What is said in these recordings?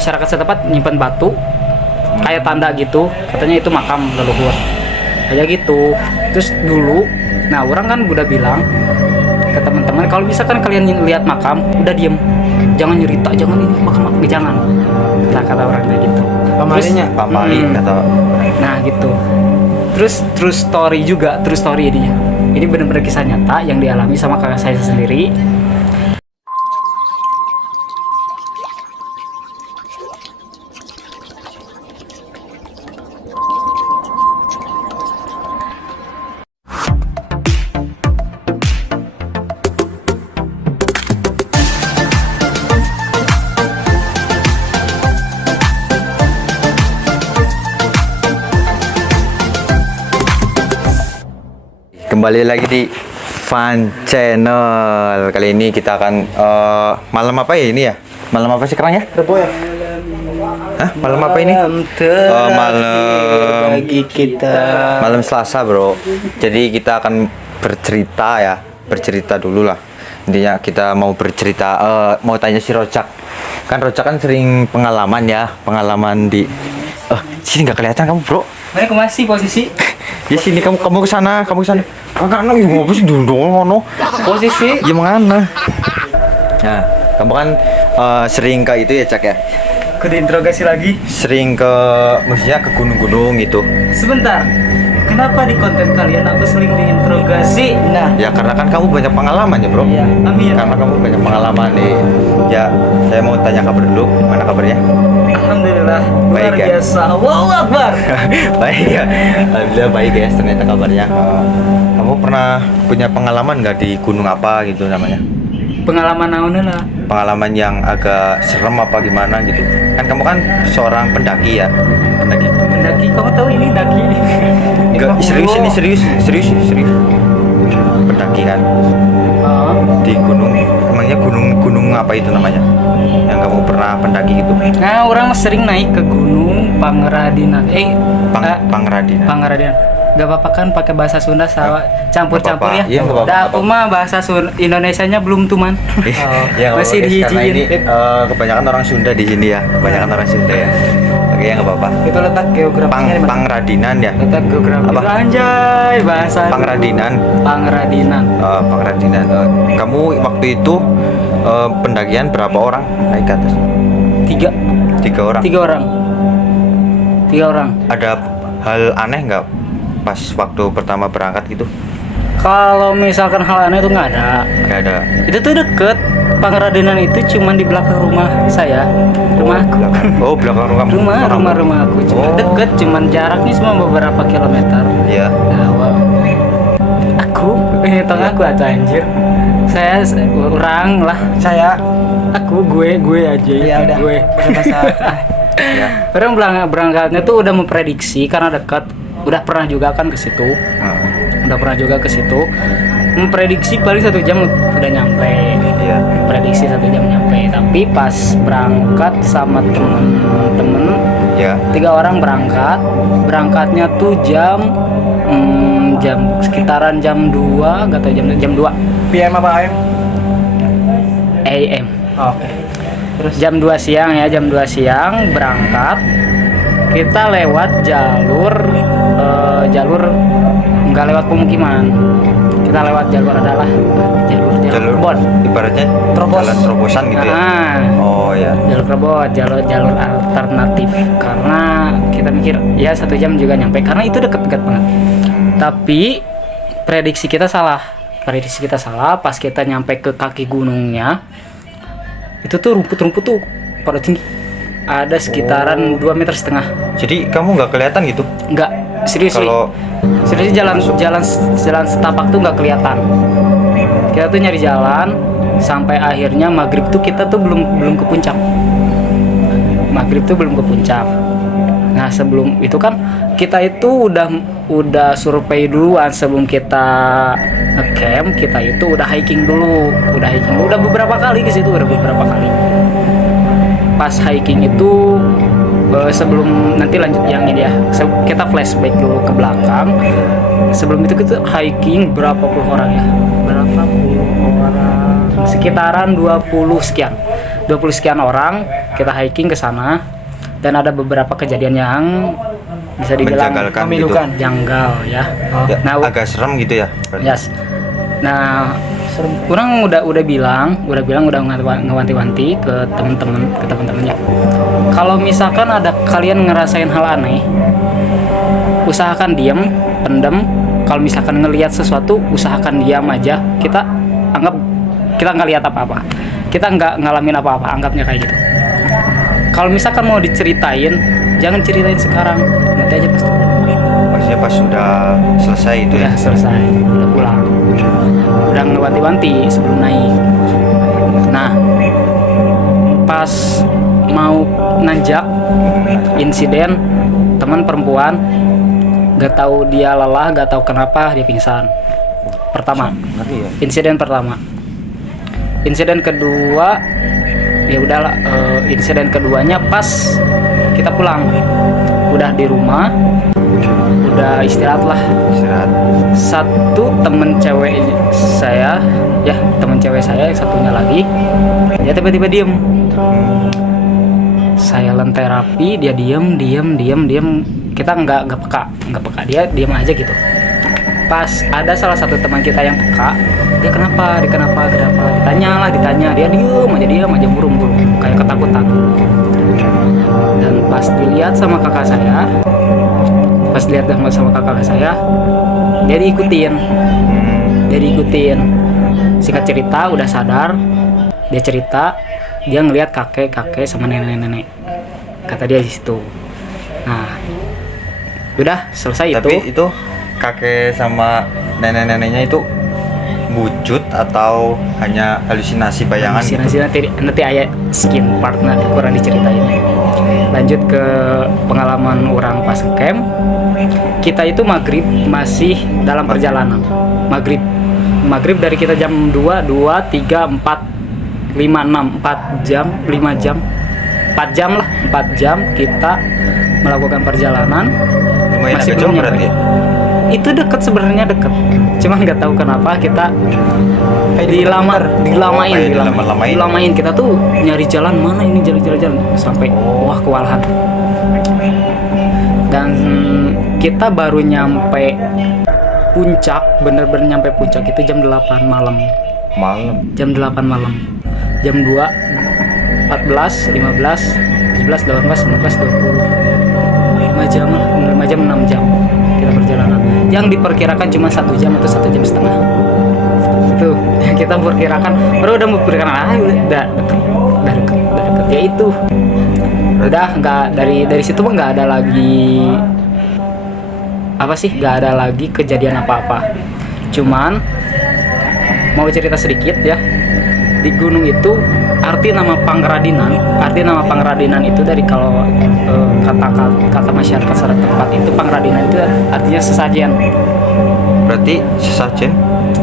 masyarakat setempat nyimpen batu kayak tanda gitu, katanya itu makam leluhur kayak gitu. Terus dulu, nah orang kan udah bilang ke teman-teman, kalau misalkan kalian lihat makam udah diem, jangan nyerita, jangan ini makam, jangan, kata orang kayak gitu. Pamalinya pamali atau Nah gitu. Terus true story juga, true story ininya. Ini benar-benar kisah nyata yang dialami sama kakak saya sendiri. Kembali lagi di Fun Channel. Kali ini kita akan malam apa ya ini ya? Malam apa sih sekarang ya? Rebo ya? Hah? Malam apa ini? Malam Bagi kita. malam Selasa, bro. Jadi kita akan bercerita ya, bercerita dulu lah. Intinya kita mau bercerita, mau tanya si Rojak. Kan Rojak kan sering pengalaman ya, pengalaman di. Sini nggak kelihatan kamu, bro. Mana aku masih posisi? Ya sini kamu ke sana, kamu ke sana. Kagak nang ibu apa sih dulu ngono. Posisi? Ya mana? Nah, kamu kan sering ke itu ya, Cak ya? Aku diinterogasi lagi. Sering ke maksudnya ke gunung-gunung gitu. Sebentar. Kenapa di konten kalian aku sering diinterogasi? Nah, Ya karena kan kamu banyak pengalaman ya, Bro. iya. Amin. Karena kamu banyak pengalaman nih. Ya, saya mau tanya kabar dulu. Mana kabarnya? Alhamdulillah luar Baik, ya? biasa. Wow, Akbar. Baik ya. Alhamdulillah baik ya ternyata kabarnya. Kamu pernah punya pengalaman nggak di gunung apa gitu namanya? Pengalaman naonnya lah. Pengalaman yang agak serem apa gimana gitu? Kan kamu kan seorang pendaki ya. Pendaki. Mendaki, kamu tahu ini daki? Enggak, serius ini serius. Pendaki kan Oh. di gunung. Emangnya gunung apa itu namanya? Yang kamu pernah pendaki gitu? Nah, orang sering naik ke gunung Pangradinan. Pangradinan. Pangradinan. Gak apa-apa kan pakai bahasa Sunda sama campur-campur Nggak ya. apa-apa. Iya, nggak apa-apa, Dah nggak aku mah bahasa Indonesianya belum tuman. Ya, nggak Masih apa-apa, guys, karena ini dihijiin. kebanyakan orang Sunda di sini ya. Kebanyakan orang Sunda ya. Oke, ya nggak apa-apa. Itu letak geografisnya di mana? Pangradinan ya. Letak geografis. Apa? Anjay, bahasa Pangradinan. Pangradinan. Pangradinan. Kamu waktu itu pendakian berapa orang naik ke atas? Tiga 3 orang. Tiga orang. Ada hal aneh nggak pas waktu pertama berangkat gitu? Kalau misalkan hal aneh itu nggak ada. Nggak ada. Itu tuh deket. Pangradinan itu cuman di belakang rumah saya. Rumahku. Oh, belakang rumah. Rumah aku cuma Oh. deket, cuman jaraknya cuma beberapa kilometer. Iya. Nah, wow. Aku atau anjir. Saya orang lah. Gue aja. Iya udah. Gue. Bahasa Ya. Orang berangkatnya tuh udah memprediksi karena dekat. Udah pernah juga kan ke situ. Memprediksi paling 1 jam udah nyampe. Iya. Prediksi 1 jam nyampe. Tapi pas berangkat sama temen-temen, Ya. 3 orang berangkatnya tuh jam sekitaran jam 2, gak tau jam 2 PM apa AM? AM. Oke. Terus Jam 2 siang ya, jam 2 siang berangkat. Kita lewat jalur nggak lewat pemukiman. Kita lewat jalur adalah jalur kebon. Ibaratnya Terobos. jalan terobosan gitu ya. Nah, Oh ya. jalur kebon, jalur alternatif. Karena kita mikir ya 1 jam juga nyampe karena itu deket-deket banget. Tapi prediksi kita salah. Pas kita nyampe ke kaki gunungnya, itu tuh rumput-rumput tuh pada tinggi. Ada sekitaran 2,5 meter. Jadi kamu nggak kelihatan gitu? Enggak, serius Kalau jalan setapak tuh nggak kelihatan. Kita tuh nyari jalan sampai akhirnya maghrib tuh kita tuh belum ke puncak. Nah, sebelum itu kan kita itu udah survei duluan sebelum kita ngecamp. Kita itu udah hiking dulu. Udah beberapa kali ke situ, Pas hiking itu sebelum nanti lanjut yang ini ya. Kita flashback dulu ke belakang. Sebelum itu kita hiking berapa puluh orang ya? Sekitaran 20 sekian. 20 sekian orang kita hiking ke sana, dan ada beberapa kejadian yang bisa dibilang Menjanggalkan memilukan. janggal ya. Ya, Nah, agak serem gitu ya. yes. Nah, orang udah bilang udah ngewanti-wanti ke temen-temennya. Kalau misalkan ada kalian ngerasain hal aneh, usahakan diam, pendem. Kalau misalkan ngelihat sesuatu, usahakan diam aja. Kita anggap kita nggak lihat apa-apa. Kita nggak ngalamin apa-apa, anggapnya kayak gitu. Kalau misalkan mau diceritain, jangan ceritain sekarang, nanti aja pas turun. Maksudnya pas sudah selesai itu ya. Udah selesai, udah pulang, udah ngewanti-wanti sebelum naik. Nah, pas mau nanjak, insiden teman perempuan, gak tahu dia lelah, gak tahu kenapa dia pingsan. Pertama, Ngeri ya. insiden pertama. Insiden kedua, ya udahlah. Insiden keduanya pas kita pulang, udah di rumah, udah istirahat lah. Istirahat. Satu temen cewek saya, ya temen cewek saya yang satunya lagi, dia tiba-tiba diem. Saya terapi, dia diem. Kita nggak peka, dia diem aja gitu. Pas ada salah satu teman kita yang peka, dia kenapa, ditanya, dia diem aja burung kayak ketakutan. Dan pas dilihat sama kakak saya, dia diikutin. Singkat cerita, udah sadar, dia cerita dia ngelihat kakek sama nenek, kata dia di situ. Nah, udah selesai. Tapi itu kakek sama nenek-neneknya itu wujud atau hanya halusinasi bayangan gitu? Nanti ayat skin part kurang diceritain. Lanjut ke pengalaman orang pas camp. Kita itu maghrib masih dalam perjalanan. Maghrib dari kita jam 2, 3, 4, 5, 6, 4 jam, 5 jam, 4 jam lah, 4 jam kita melakukan perjalanan. Lumayan Masih agak belum jauh berarti nyampe. ya? Itu sebenarnya deket, cuma nggak tahu kenapa kita dilamain. Kita tuh nyari jalan mana ini, jalan sampai wah kewalahan. Dan kita baru nyampe puncak, bener-bener nyampe puncak itu jam 8 malam. Jam 8 malam. Jam 2, 14, 15, 17, 18, 19, 20. 5 jam, 6 jam kita perjalanan. Yang diperkirakan cuma 1 jam atau 1 jam setengah. Itu yang kita perkirakan. Udah memperkirakan udah deket. Ya itu. Udah nggak dari situ mah nggak ada lagi nggak ada lagi kejadian apa-apa. Cuman mau cerita sedikit ya, di gunung itu arti nama Pangradinan itu dari kalau kata masyarakat setempat itu Pangradinan itu artinya sesajen. Berarti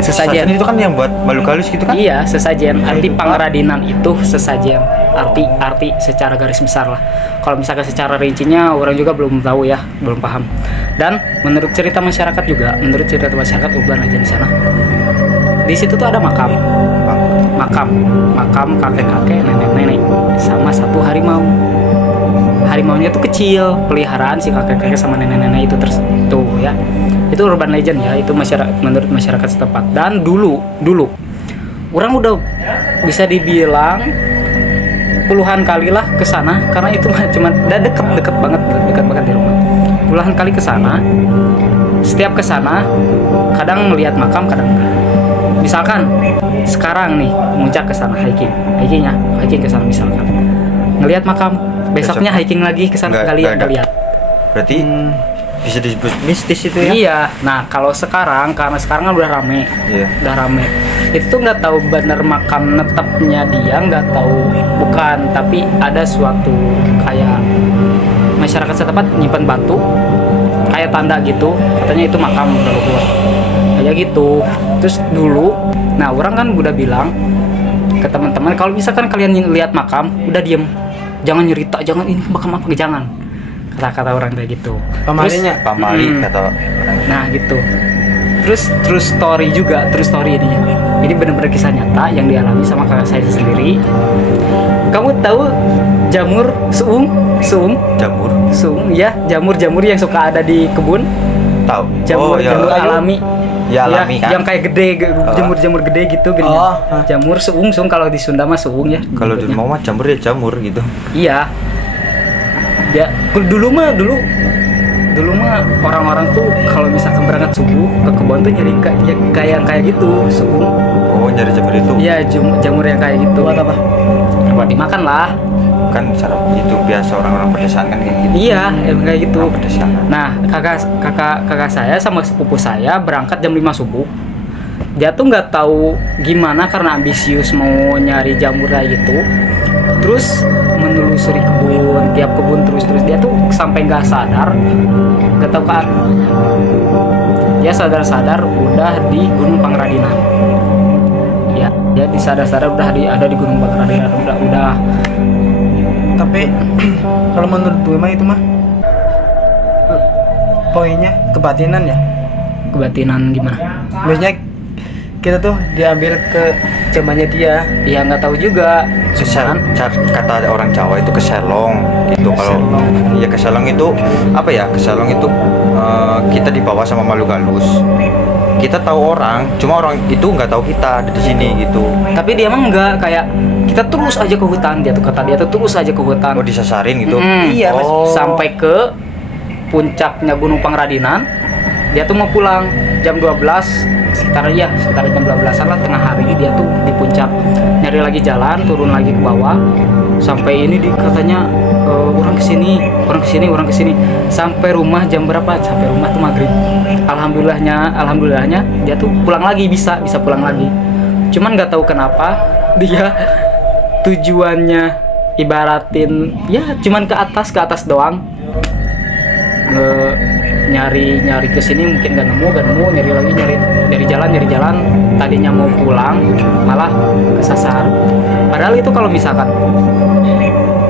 sesajen itu kan yang buat makhluk halus gitu kan? Iya, sesajen. Arti Pangradinan itu sesajen. Arti secara garis besar lah. Kalau misalkan secara rincinya orang juga belum tahu ya, belum paham. Dan menurut cerita masyarakat urban aja di sana. Di situ tuh ada makam kakek-kakek, nenek-nenek, sama satu harimau. Harimaunya tuh kecil, peliharaan si kakek-kakek sama nenek-nenek itu tuh ya. Itu urban legend ya, itu menurut masyarakat setempat. Dan dulu orang udah bisa dibilang puluhan kali lah ke sana, karena itu cuma deket banget di rumah. Puluhan kali ke sana. Setiap ke sana kadang melihat makam, kadang enggak. Misalkan sekarang nih muncak ke sana hiking ke sana misalkan. Ngelihat makam, besoknya hiking lagi ke sana enggak lihat. Berarti bisa disebut mistis itu ya? Iya. Nah, kalau sekarang karena sekarang kan udah rame. Iya. Udah rame. Itu tuh nggak tahu bener makam netepnya dia, nggak tahu, bukan, tapi ada suatu kayak masyarakat setempat nyimpan batu kayak tanda gitu, katanya itu makam leluhur kayak gitu. Terus dulu, nah orang kan udah bilang ke teman-teman, kalau misalkan kalian lihat makam, udah diem, jangan nyerita, jangan ini makam apa, jangan, kata-kata orang kayak gitu. Pamalinya Pamali kata. Nah gitu. Terus true story ini. Ini benar-benar kisah nyata yang dialami sama kakak saya sendiri. Kamu tahu jamur suung? Jamur. Suung ya, jamur-jamur yang suka ada di kebun. Tahu. Jamur ya. jamur alami. Ya, alami kan. Yang kayak gede, jamur-jamur gede gitu gini. Oh. Jamur suung kalau di Sunda mah suung ya. Kalau di nyebutnya. rumah mah jamur ya jamur gitu. Iya. Ya, dulu mah orang-orang tuh kalau misalkan berangkat subuh ke kebun tuh nyari kayak gitu, suung. Oh, nyari jamur itu. Iya, jamur yang kayak gitu. Buat apa? Buat dimakan lah. Kan cara itu biasa orang-orang pedesaan kan kayak gitu. Iya, emang kayak gitu. Orang pedesaan. Nah, kakak saya sama sepupu saya berangkat jam 5 subuh. Dia tuh nggak tahu gimana karena ambisius mau nyari jamur kayak gitu. Terus menelusuri kebun, tiap kebun terus dia tuh sampai nggak sadar, nggak tahu kan. Dia sadar udah di Gunung Pangradinan. Ya, dia disadar udah ada di Gunung Pangradinan, udah. Tapi kalau menurut gue mah itu mah poinnya kebatinan ya. Kebatinan gimana? Maksudnya kita tuh diambil ke zamannya dia. Ya nggak tahu juga. Kata orang Jawa itu keselong gitu. Kalau ya keselong itu apa ya? Keselong itu kita dibawa sama makhluk halus. Kita tahu orang, cuma orang itu nggak tahu kita ada di sini gitu. Tapi dia emang nggak kayak kita terus aja ke hutan, dia tuh kata dia tuh terus aja ke hutan. Oh, disasarin gitu. Iya, Mas. Oh. Sampai ke puncaknya Gunung Pangradinan. Dia tuh mau pulang jam 12 sekitar jam 12-an lah, tengah hari dia tuh di puncak nyari lagi jalan, turun lagi ke bawah sampai ini katanya orang kesini sampai rumah jam berapa? Sampai rumah tuh maghrib. Alhamdulillahnya dia tuh pulang lagi, bisa pulang lagi. Cuman nggak tahu kenapa dia tujuannya ibaratin ya cuman ke atas doang. Nyari ke sini mungkin gak nemu, nyari jalan. Tadinya mau pulang malah kesasar. Padahal itu kalau misalkan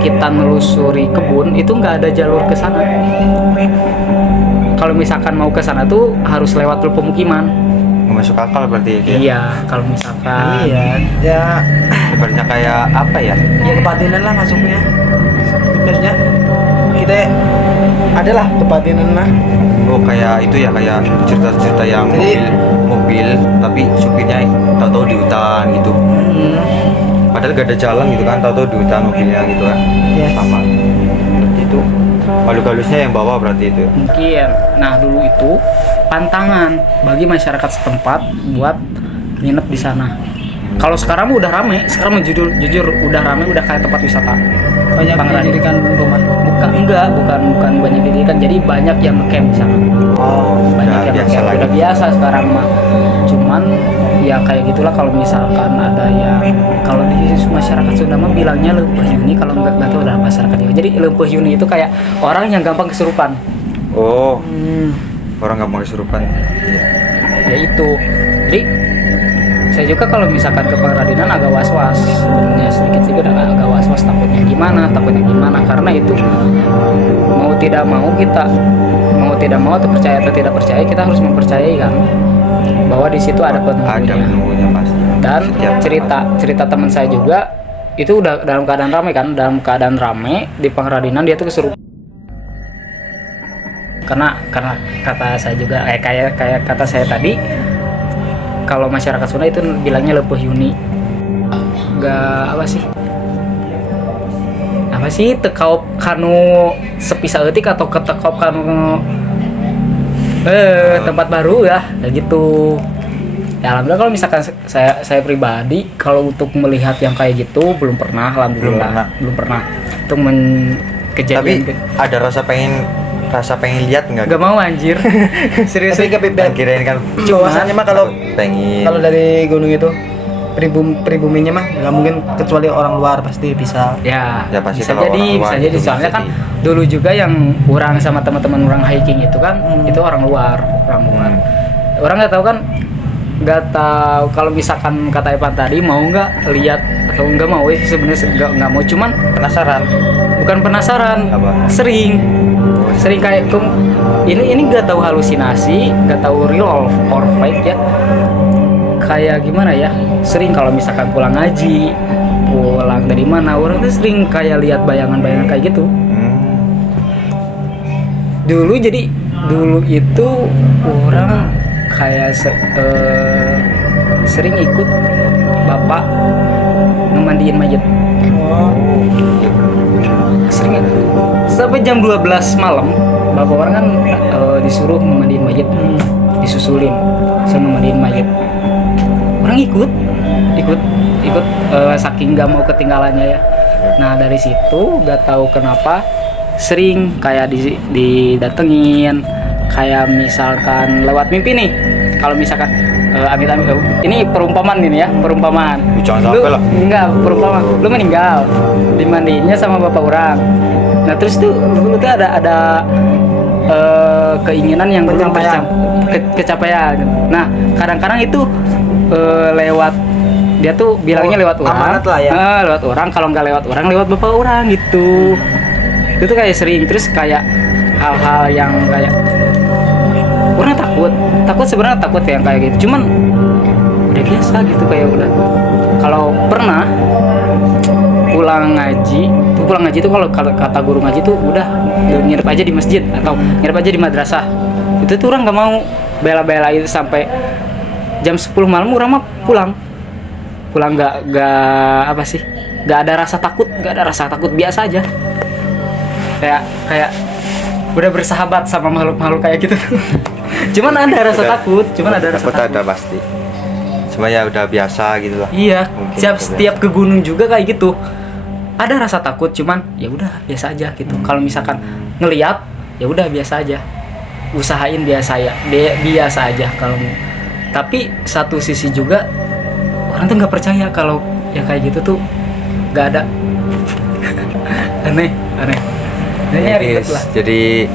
kita menelusuri kebun itu nggak ada jalur ke sana. Kalau misalkan mau ke sana tuh harus lewat pemukiman. Nggak masuk akal berarti itu ya? Iya, kalau misalkan Iya, ya Ibaratnya kayak apa ya? ya kebatinan lah masuknya. Maksudnya kita adalah kebatinan lah. Oh, kayak itu ya, kayak cerita-cerita yang Jadi- mobil tapi supirnya tahu-tahu di hutan gitu. Padahal gak ada jalan gitu kan, tahu-tahu di hutan mobilnya gitu kan. Yes. Sama. Berarti itu makhluk halusnya yang bawa berarti itu. mungkin. Nah, dulu itu pantangan bagi masyarakat setempat buat nginep di sana. Kalau sekarang mah udah rame, sekarang mah jujur udah rame, udah kayak tempat wisata. Banyak Pangradinan. dijadikan rumah. Bukan banyak didirikan, jadi banyak yang ngecamp di sana. Oh, Banyak yang biasa ngecamp, lagi. udah biasa sekarang mah. Cuman ya kayak gitulah kalau misalkan ada yang kalau di masyarakat Sunda mah bilangnya leumpeuh yuni, kalau nggak tahu dalam masyarakat Jawa. Jadi leumpeuh yuni itu kayak orang yang gampang kesurupan. Oh, orang nggak mau kesurupan. Iya. Ya itu. Jadi saya juga kalau misalkan ke Pangradinan agak was-was sebenarnya, sedikit agak was-was, takutnya gimana karena itu mau tidak mau atau percaya atau tidak percaya, kita harus mempercayai kan bahwa di situ ada Ada penunggunya. penunggunya pasti. Dan Setiap cerita teman saya juga itu udah dalam keadaan ramai di Pangradinan, dia tuh kesurupan karena kata saya juga kayak kata saya tadi, kalau masyarakat Sunda itu bilangnya leumpeuh yuni. Gak apa sih tekaup kanu sepi saeutik atau ketekaup kanu tempat baru ya kayak gitu. Ya alhamdulillah kalau misalkan saya pribadi kalau untuk melihat yang kayak gitu belum pernah, alhamdulillah belum pernah. Itu kejadian. Tapi ada rasa pengen lihat nggak? Gak mau anjir. Serius. Tapi Dan kirain kan bahwasannya mah kalau pengen. dari gunung itu pribuminya mah nggak mungkin kecuali orang luar pasti bisa. Ya, Ya, pasti bisa kalau jadi, orang luar bisa itu jadi. bisa Soalnya kan jadi. dulu juga yang orang sama teman-teman orang hiking itu kan itu orang luar. Orang nggak tahu kalau misalkan kata Evan tadi mau nggak lihat atau nggak mau, sebenarnya nggak mau, cuman Penasaran. bukan penasaran, Apa? sering kayak ini nggak tahu halusinasi, nggak tahu real or fake ya. kayak gimana ya, sering kalau misalkan pulang ngaji, pulang dari mana, orang tuh sering kayak lihat bayangan-bayangan kayak gitu. Dulu itu orang kayak sering ikut bapak ngemandiin mayat. Sering sampai jam 12 malam bapak orang kan disuruh memandiin mayat, disusulin sama mandiin mayat. Orang ikut saking gak mau ketinggalannya ya. Nah dari situ gak tahu kenapa sering kayak didatengin, kayak misalkan lewat mimpi nih. Kalau misalkan amit-amit, ini perumpamaan ini ya, perumpamaan. Jangan Lu sampai lah. enggak, perumpamaan. Lu meninggal, dimandiinnya sama bapak orang. Nah terus tuh lu tuh ada keinginan yang belum kecapaian. Nah kadang-kadang itu lewat, dia tuh bilangnya lewat orang, amanat lah ya. Lewat orang. Kalau nggak lewat orang, lewat bapak orang gitu. Itu kayak sering. Terus kayak hal-hal yang kayak orang takut sebenarnya takut yang kayak gitu, cuman udah biasa gitu, kayak udah. Kalau pernah pulang ngaji itu kalau kata guru ngaji tuh udah nginep aja di masjid atau nginep aja di madrasah. Itu tuh orang nggak mau bela-belain sampai jam 10 malam orang mah pulang nggak apa sih, nggak ada rasa takut, biasa aja, kayak udah bersahabat sama makhluk kayak gitu. Cuman ada rasa takut, ada pasti. Cuma ya udah biasa gitu lah. Iya, Mungkin setiap ke gunung juga kayak gitu. Ada rasa takut, cuman ya udah biasa aja gitu. Kalau misalkan ngelihat, ya udah biasa aja. Usahain biasa aja kalau. Tapi satu sisi juga orang tuh nggak percaya kalau yang kayak gitu tuh nggak ada. aneh. Ini ribet lah. Jadi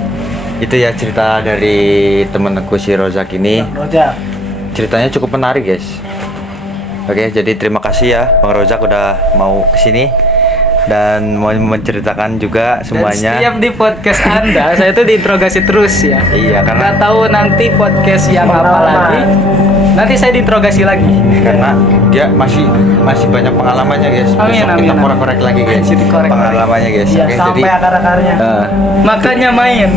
itu ya cerita dari temen aku si Rozak ini. Rojak. Ceritanya cukup menarik guys. Oke, jadi terima kasih ya Bang Rozak udah mau kesini dan mau menceritakan juga semuanya. Dan setiap di podcast Anda, saya tuh diinterogasi terus ya. Iya, karena nggak tahu nanti podcast yang apa lagi. Nanti saya diinterogasi lagi. karena dia masih banyak pengalamannya guys. Amin, Besok kita amin. korek-korek lagi guys. Dikorek-korek. Pengalamannya guys. Iya, Oke, sampai jadi akar-akarnya. Makanya main.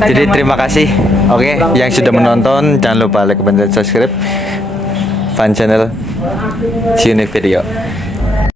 jadi terima kasih. Oke, yang sudah menonton jangan lupa like, comment, dan subscribe Fun Channel. See you next video.